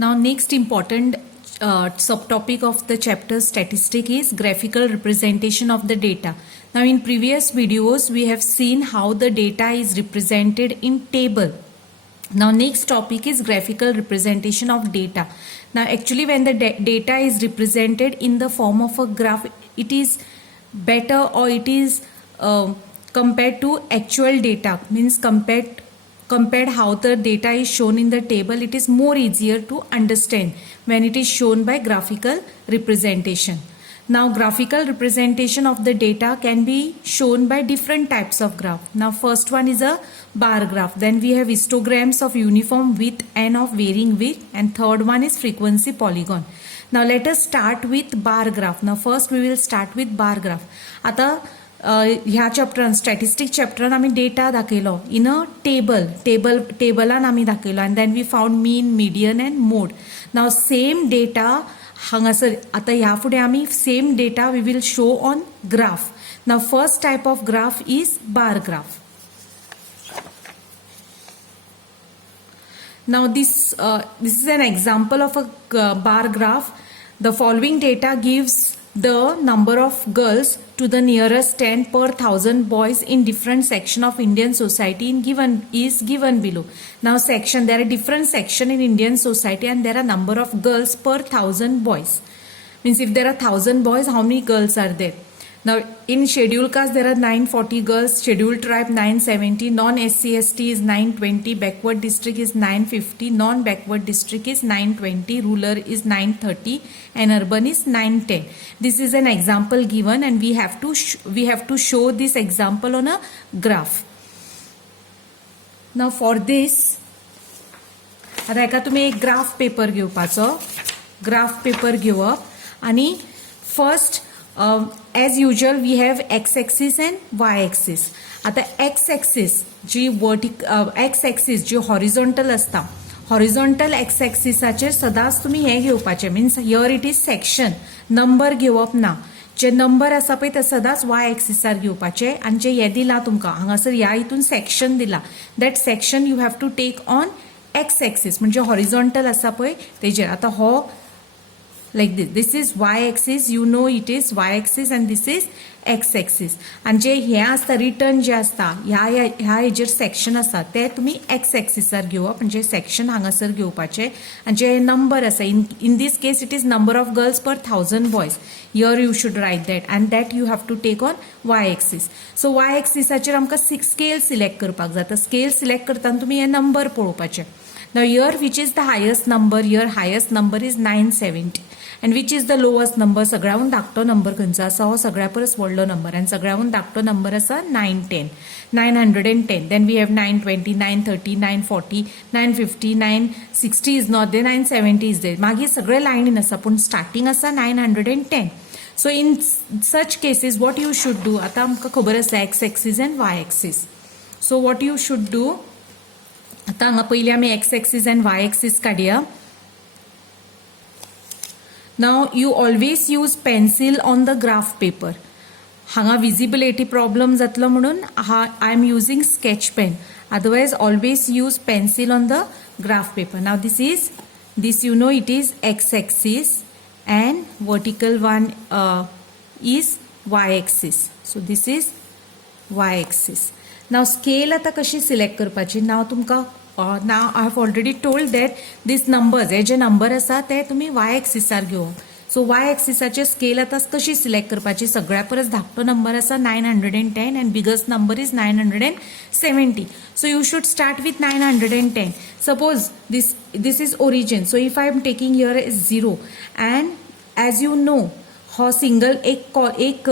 Now next important subtopic of the chapter statistic is graphical representation of the data. Now in previous videos we have seen how the data is represented in table. Now next topic is graphical representation of data. Now actually when the data is represented in the form of a graph, it is better, or it is compared to actual data, means compared how the data is shown in the table, it is more easier to understand when it is shown by graphical representation. Now graphical representation of the data can be shown by different types of graph. Now first one is a bar graph, then we have histograms of uniform width and of varying width, and third one is frequency polygon. Now let us start with bar graph. Now first we will start with bar graph. आता ह्या चॅप्टरान statistic चॅप्टरान आमी data दाखयलो इन अ टेबलान आमी दाखयलो, and then we found mean, median and mode. Now same data हांगासर आता ह्या फुडें आमी same data we will show on graph. Now first type of graph is bar graph. Now this is an example of a bar graph. The following data gives the number of girls to the nearest 10 per 1000 boys in different section of Indian society is given below. Now section, there are different section in Indian society and there are number of girls per 1000 boys. Means if there are 1000 boys, how many girls are there? Now in scheduled caste there are 940 girls, scheduled tribe 970, non-SC/ST is 920, backward district is 950, non-backward district is 920, rural is 930 and urban is 910. This is an example given and we have to show this example on a graph. Now for this आता एका तुम्ही एक graph paper घेवपाचो, graph paper घेवप आणि first as usual we have x axis and y axis. आता x axis जी x axis जी horizontal असता, horizontal x axisाचेर सदांच तुम्ही हे घेवपाचे, means here it is section, number घेवप ना. जे नंबर आसा पळय ते सदांच y axisार घेवपाचे, आणि जे हे दिला तुमकां हांगासर ह्या हितून सेक्शन दिला, that section you have to take on x axis, म्हणजे हॉरिझॉन्टल आसा पळय तेजेर. आता हो like this is y axis, you know it is y axis and this is x axis. आणि जे हे असता रिटर्न जे असता ह्या हेजेर सेक्शन आसा ते तुम्ही x axisार घेवप, म्हणजे सेक्शन हांगासर घेवपाचे, आणि जे नंबर आसा in this case it is number of girls per 1000 boys, here you should write that, and that you have to take on y axis. So y axisाचेर आमकां स्केल सिलेक्ट करपाक जाता. स्केल सिलेक्ट करतना तुम्ही हे number पळोवपाचे. Now here which is the highest number? Here highest number is 970. And which is the lowest number? सगळ्याहून धाकटो number खंयचो आसा? हो सगळ्या परस व्हडलो नंबर, आणि सगळ्याहून धाकटो नंबर आसा 910. 910. Then we have 920, 930, 940, 950, 960 is not there, 970 is there. मागीर सगळे लायनीन आसा, पूण स्टार्टिंग आसा 910. So in such cases what you should do? आता आमकां खबर आसा x axis and y axis. So what you should do? आता हांगा पयलीं आमी x axis and y axis काडया. Now you always use pencil on the graph paper. हांगा visibility problem जातलो म्हणून I am using sketch pen. Otherwise always use pencil on the graph paper. Now this you know it is x axis and vertical one is y axis. So this is y axis. Now scale आता कशी select करपाची? नाव तुमकां now I have already told that this numbers, हे जे number आसा ते तुम्ही y axisार घेवप. सो y axisाचे स्केल आता कशी सिलेक्ट करपाची? सगळ्या परस धाकटो नंबर आसा 910 and biggest number is 970. So you should start with 910. Suppose this is origin. So if I am taking here is 0, and as you know हो सिंगल एक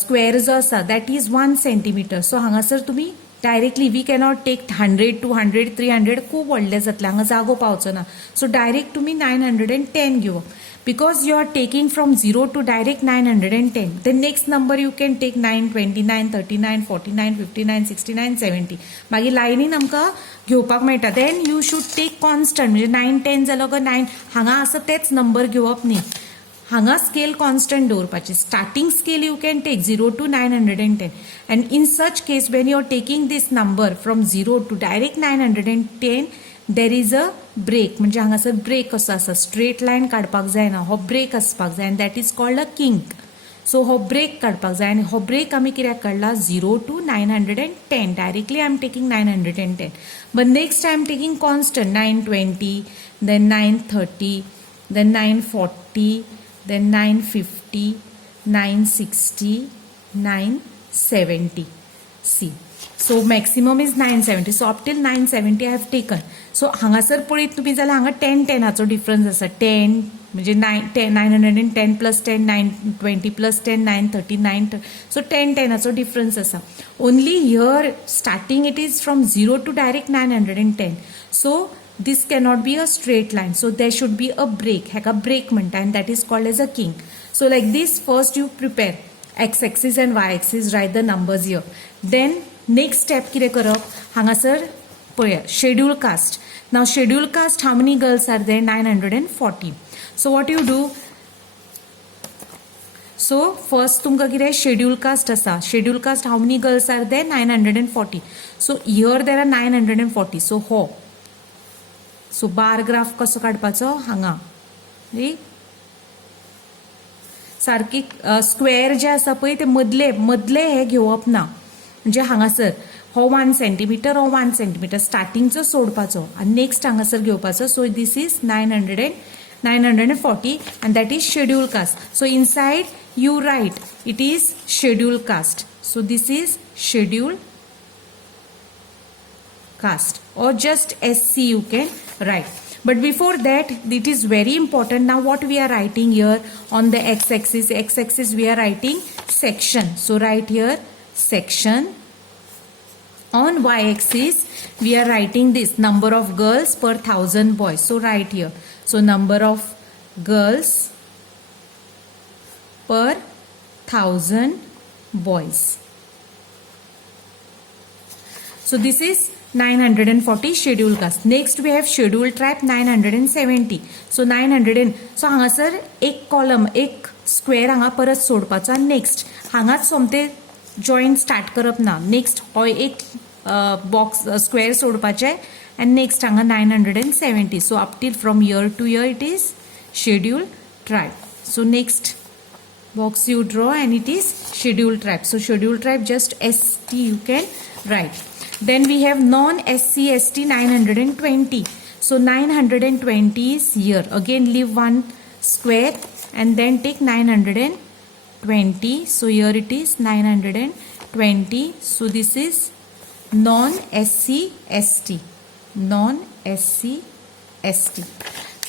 स्क्वेअर जो आसा that is 1 centimeter. सो हांगासर तुम्ही डायरेक्टली वी कॅनॉट टेक 100, 200, 300 खूप व्हडले जातले, हांगा जागो पावचो ना. सो डायरेक्ट तुम्ही 910 घेवप. Because you are taking from 0 to direct 910, the next number you can take 920, 939, 49, 59, 69, 70. मागीर लायनीन आमकां घेवपाक मेळटा. Then you should take constant, म्हणजे 910 जालो काय 9 हांगा आसा तेच नंबर घेवप न्ही. हांगा स्केल कॉन्स्टंट दवरपाची. Starting scale you can take 0 to 910. And in such case when you are taking this number from 0 to direct 910, there is a break म्हणजे हांगासर ब्रेक कसो आसा स्ट्रेट लायन काडपाक जायना हो ब्रेक आसपाक जाय आनी that is called a kink सो हो ब्रेक काडपाक जाय आनी हो ब्रेक आमी कित्याक काडला 0 to 910 directly I am taking 910 but next I am taking constant 920 then 930 then 940 then 950 960 970 see so maximum is 970 so up till 970 I have taken so हांगासर पळयत तुमी जाल्यार हांगा 10 डिफरन्स आसा 10 म्हणजे 910 plus 10 920 plus 10 930 9 so 10 डिफरन्स आसा only here starting it is from 0 to direct 910 so this cannot be a straight line so there should be a break heka break म्हणटा and that is called as a kink so like this first you prepare x axis and y axis write the numbers here then next step कितें करप हांगासर पळया schedule caste now schedule caste how many girls are there 940 so what you do so first तुमकां कितें schedule caste आसा schedule caste how many girls are there 940 so here there are 940 so हो सो bar graph कसो काडपाचो हांगा सारकी square जे आसा पळय ते मदले हे घेवप ना म्हणजे हांगासर हो 1 सेंटीमीटर हो 1 सेंटीमीटर स्टार्टिंगचो सोडपाचो आनी नेक्स्ट हांगासर घेवपाचो so this is 940 and that is schedule caste so inside you write it is schedule caste so this is schedule caste or just SC you can write but before that it is very important now what we are writing here on the x-axis we are writing section so write here section on y-axis we are writing this number of girls per 1000 boys so write here so number of girls per 1000 boys so this is 940 schedule caste next we have schedule tribe 970 so 900 so हांगासर एक column एक square हांगा परत सोडपाचो आनी next हांगाच सोमते joint start करप ना next हो एक बॉक्स स्क्वेअर सोडपाचे and next हांगा 970 so up till from year to year it is schedule tribe so next box you draw and it is schedule tribe so schedule tribe just ST you can write then we have non SC ST 920 so 920 is here again leave one square and then take 920 so here it is 920 so this is non SC ST non SC ST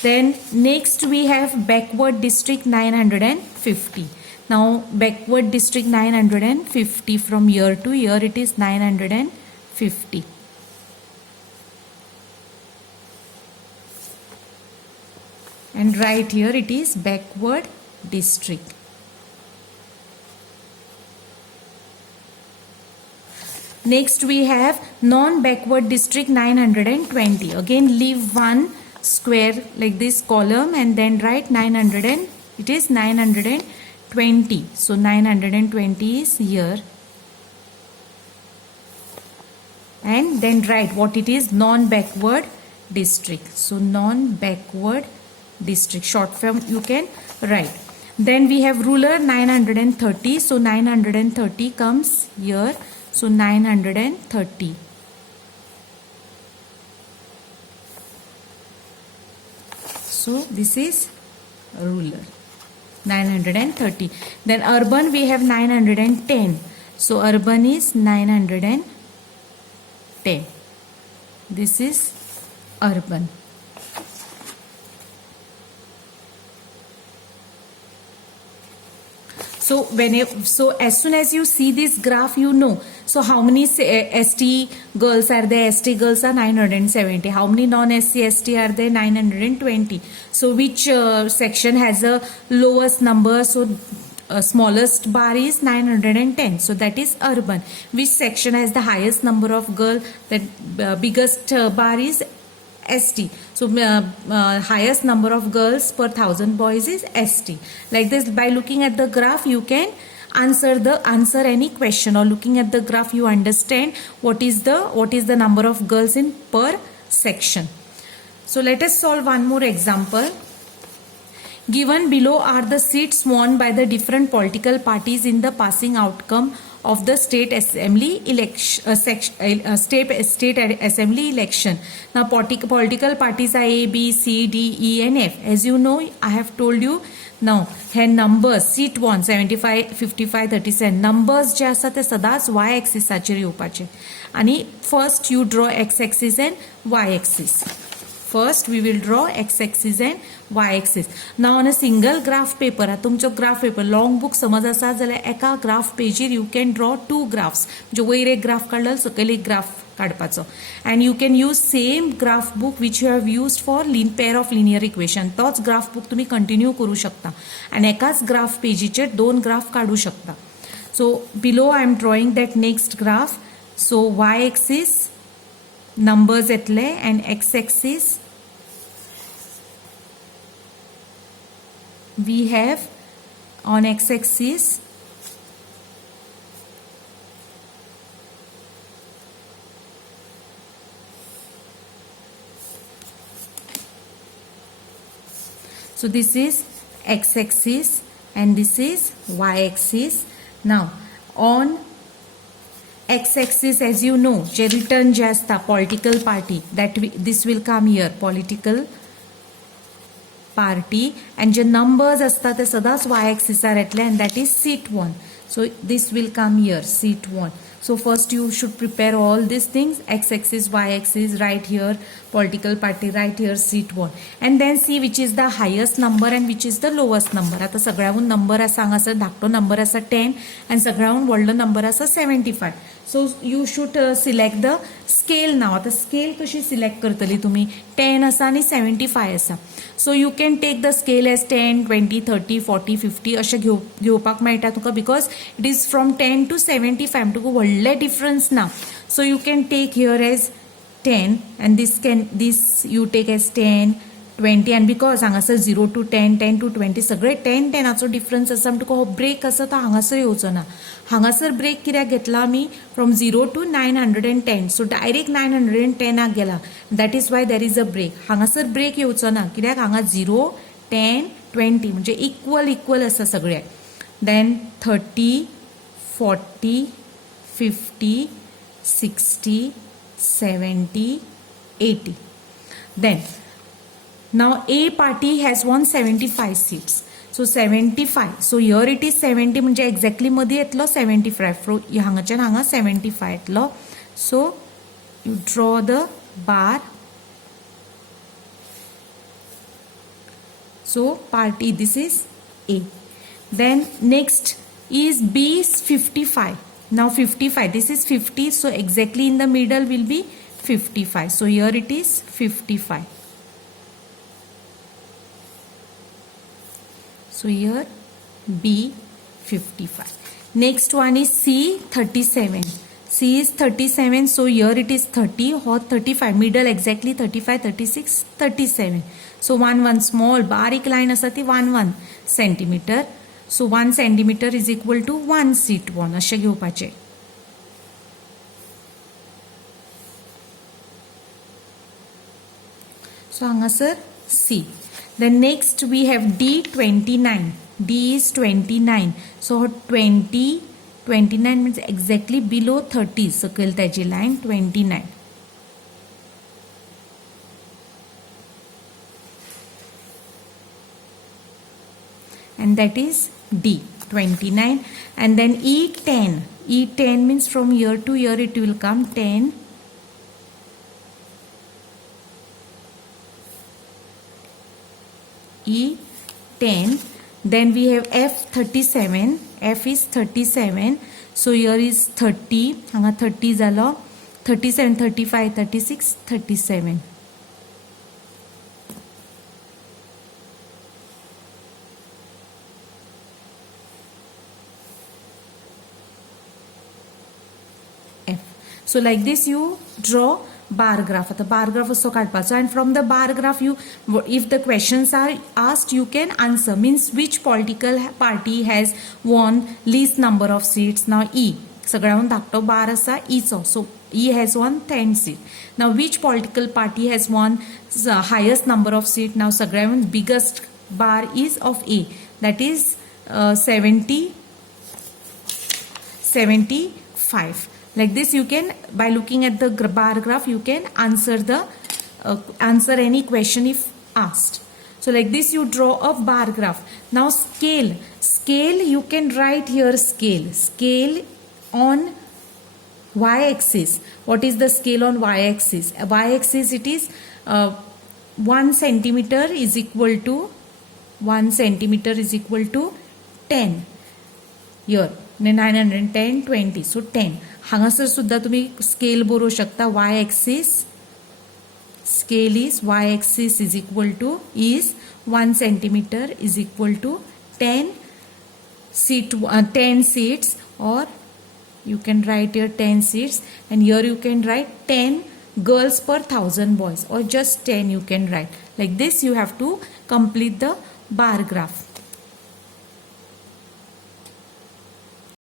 then next we have backward district 950 now backward district 950 from year to year it is 950 and right here it is backward district next we have non-backward district 920 again leave one square like this column and then write 900 and it is 920 so 920 is here and then write what it is non-backward district so non-backward district short form you can write then we have ruler 930 so 930 comes here so 930 so this is ruler 930 then urban we have 910 so urban is 910 this is urban so as soon as you see this graph you know so how many ST girls are there ST girls are 970 how many non SC ST are there 920 so which section has a lowest number so smallest bar is 910 so that is urban which section has the highest number of girls that biggest bar is ST so highest number of girls per 1000 boys is ST like this by looking at the graph you can answer any question or looking at the graph you understand what is the number of girls in per section So let us solve one more example. Given below are the seats won by the different political parties in the passing outcome of the state assembly election. State assembly election. Now political parties are A, B, C, D, E, and F. As you know, I have told you. Now hey numbers seat 1 75 55 37 numbers जे असतात ते सदांच y एक्सिसाचेर येवपाचे आणि first you draw x axis and y axis. First we will draw x axis and y axis. Now on a single graph paper, तुमचो graph paper long book समज आसा जाल्यार एका graph पेजीर you can draw two graphs. म्हणजे वयर एक graph काडलो सकयल एक graph काडपाचो. And you can use same graph book which you have used for pair of linear equation. तोच graph book तुम्ही continue करू शकता. आणि एकाच graph पेजीचेर दोन graph काडू शकता. So below I am drawing that next graph. So y axis numbers येतले and x axis we have on x axis so this is x axis and this is y axis. Now on x axis, as you know, J return जे असता political party that this will come here, political party, and J numbers असता ते सदांच y axis येतले and that is seat 1. So this will come here, seat 1. So first you should prepare all these things, x axis, y axis, right here political party, right here seat 1, and then see which is the highest number and which is the lowest number. आता सगळ्याहून number आसा हांगासर धाकटो number आसा 10 and सगळ्याहून व्हडलो number आसा 75. So you should select the scale now. आता scale कशी select करतली तुम्ही? 10 आसा आणि 75 आसा. So you can take the scale as 10, 20, 30, 40, 50 अशें घेवपाक मेळटा तुका because it is from 10 to 75. तुका व्हडले difference ना. So you can take here as 10 and this you take as 10, 20 and because हांगासर 0 to 10, 10 to 20 सगळे 10, 10 डिफरन्स आसा म्हणटकूच हो ब्रेक आसा तो हांगासर येवचो ना. हांगासर ब्रेक कित्याक घेतला आमी फ्रॉम 0 to 910. सो डायरेक्ट 910 गेला. That is why there is a break. हांगासर ब्रेक येवचो ना कित्याक हांगा 0, 10, 20 म्हणजे इक्वल आसा सगळे. Then 30, 40, 50, 60, 70, 80. Then now A party has won 75 seats. So 75. So here it is 70 म्हणजे exactly मध्ये येतलो 75. From हांगाच्यान हांगा 75 येतलो. So you draw the bar. So party this is A. Then next is B is 55. Now 55. This is 50. So exactly in the middle will be 55. So here it is 55. So here B 55. Next one is C 37. C is 37. So here it is 30 or 35. Middle exactly 35, 36, 37. So 1 small barik line asati 1 centimeter. So 1 centimeter is equal to 1 seat 1. अशें घेवपाचें. So हांगासर C. Then next we have D 29. D is 29. So 20, 29 means exactly below 30. Circle त्याची line 29. And that is D 29. And then E10. E10 means from year to year it will come 10. E10. Then we have F37. F is 37. So here is 30. Hanga 30 zalo. 37, 35, 36, 37. F. So like this you draw bar graph. The bar graph also काढपाचो and from the bar graph you, if the questions are asked, you can answer. Means which political party has won least number of seats. Now E. सगळ्याहून धाकटो बार आसा E चो. So E has won 10 seat. Now which political party has won the highest number of seats? Now सगळ्यात biggest bar is of A, that is 75. Like this you can, by looking at the bar graph, you can answer any question if asked. So like this you draw a bar graph. Now scale you can write here scale on y-axis. What is the scale on y-axis? Y-axis it is 1 centimeter is equal to 10 here. 910 20, so 10. हांगासर सुद्धा तुम्ही scale बरोवंक शकता. y-axis scale is y-axis is equal to 1 centimeter is equal to 10 seats, or you can write here 10 seats, and here you can write 10 girls per 1000 boys, or just 10 you can write. Like this you have to complete the bar graph.